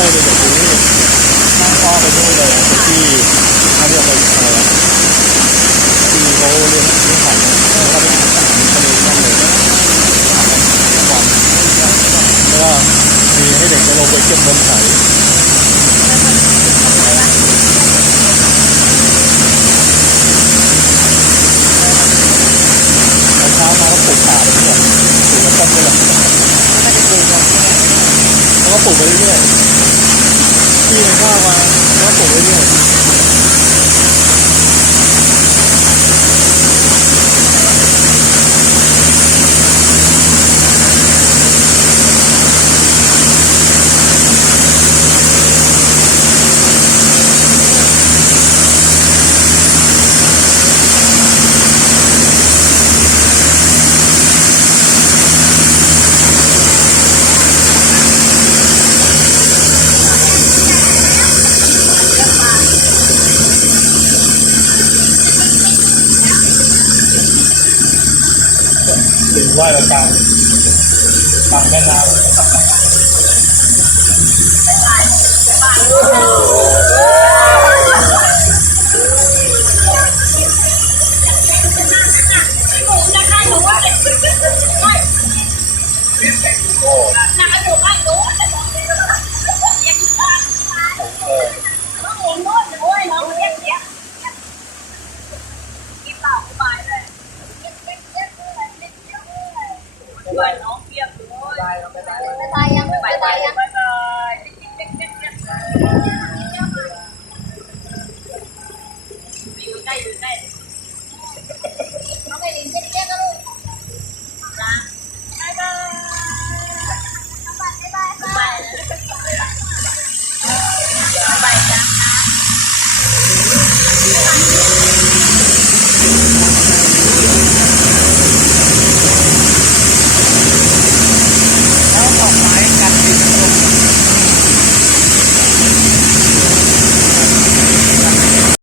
เลยเดี๋ยวดูนี่นั่งอ้อมไปนู่นเลยที่เขาเรียกไปอะไรที่เขาเรียกที่หอยแล้วก็ไปหาอาหารทะเลนั่นเลยหากันทุกวันแล้วก็มีให้เด็กไปลงไปเก็บบนไถเช้ามาก็ปลูกป่าไปทุกวันปลูกกระต้นด้วยแหละแล้วก็ปลูกไปเรื่อยๆที่มันว่ามาแล้วก็ปลูกไปเรื่อยถึงว่ายมากลางแม่น้ำน้องเปียกเลยไปตายยัง